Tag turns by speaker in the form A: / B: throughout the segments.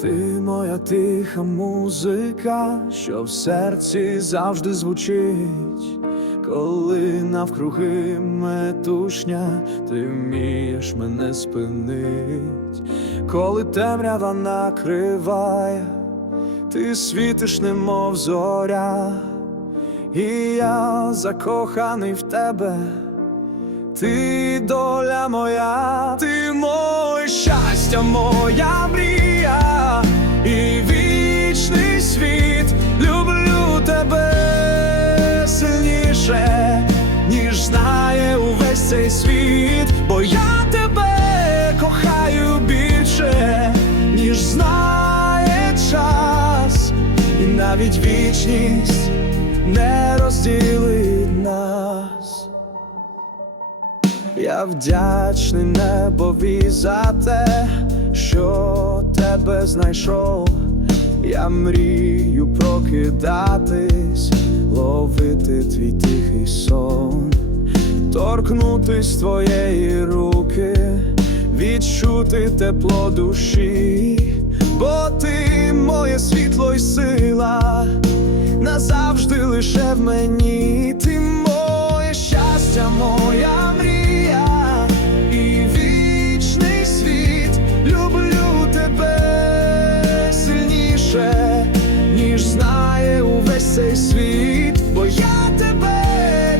A: Ти моя тиха музика, що в серці завжди звучить, коли навкруги метушня, ти вмієш мене спинить, коли темрява накриває, ти світиш, немов зоря, і я закоханий в тебе. Ти доля моя, ти моє щастя, моя мрія і вічний світ. Люблю тебе сильніше, ніж знає увесь цей світ, бо я тебе кохаю більше, ніж знає час, і навіть вічність не розділить нас. Я вдячний небові за те, що тебе знайшов. Я мрію прокидатись, ловити твій тихий сон, торкнутись твоєї руки, відчути тепло душі, бо ти моє світло й сила, сильніше, ніж знає увесь цей світ, бо я тебе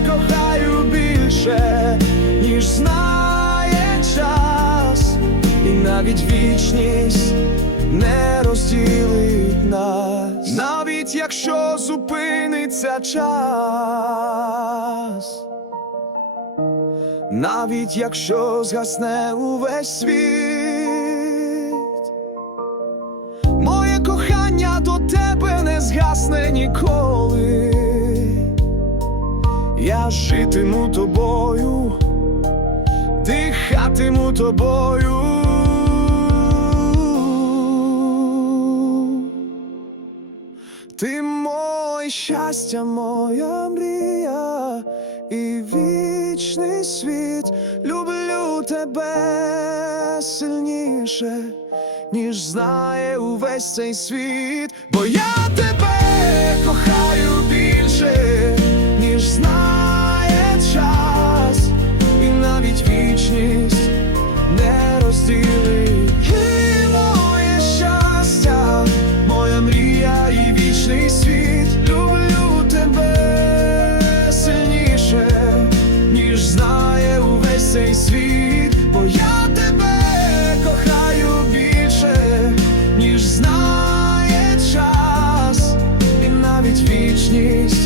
A: кохаю більше, ніж знає час, і навіть вічність не розділить нас, навіть якщо зупиниться час, навіть якщо згасне увесь світ, ніколи. Я житиму тобою, дихатиму тобою. Ти моє щастя, моя мрія і вічний світ. Люблю тебе сильніше, ніж знає увесь цей світ, бо я тебе кохаю навіть вічність.